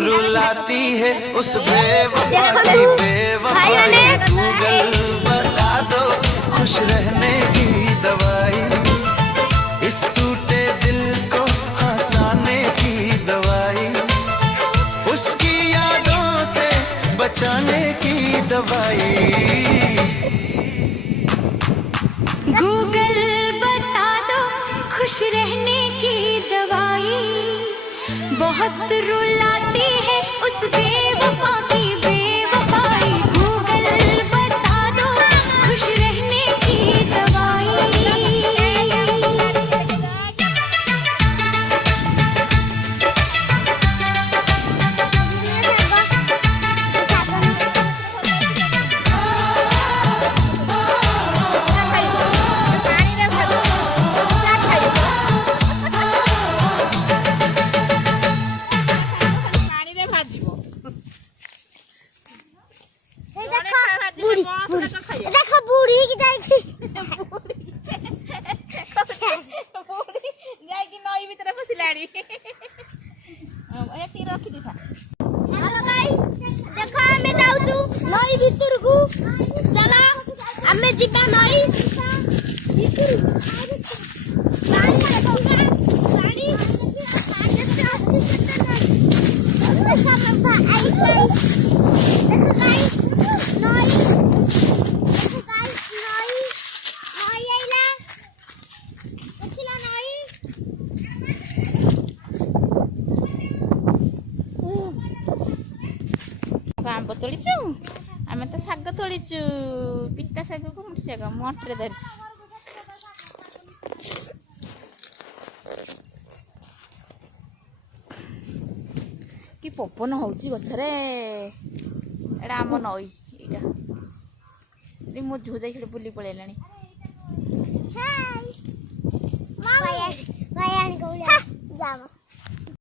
रुलाती है उस बेवफा की बेवफा। गूगल बता दो खुश रहने की दवाई, इस टूटे दिल को हंसाने की दवाई, उसकी यादों से बचाने की दवाई। गूगल बता दो खुश रहने की दवाई, बहुत रुलाती है उस बेवफा की बेवफाई। गूगल बता दो खुश रहने की दवाई। देखो बूढ़ी की जाएगी नई भीतर फसिलाड़ी रखी दी था। हेलो गाइस देखो हमें जाउछु नई भीतर को चला हमें जिबा नई भीतर गाड़ी देखो गाड़ी आई गाइस देखो गाइस नई देखो गाइस नई नई आइला देखिला नई आंब तोड़ीचु आम तो शाग तोड़ीचु पिता शाग को मुठी शाग मटरे धरी कि पवन होची गछरे एडा आम नई एटा मो झू जाई बुली पळेलानी। हाय माया माया को जा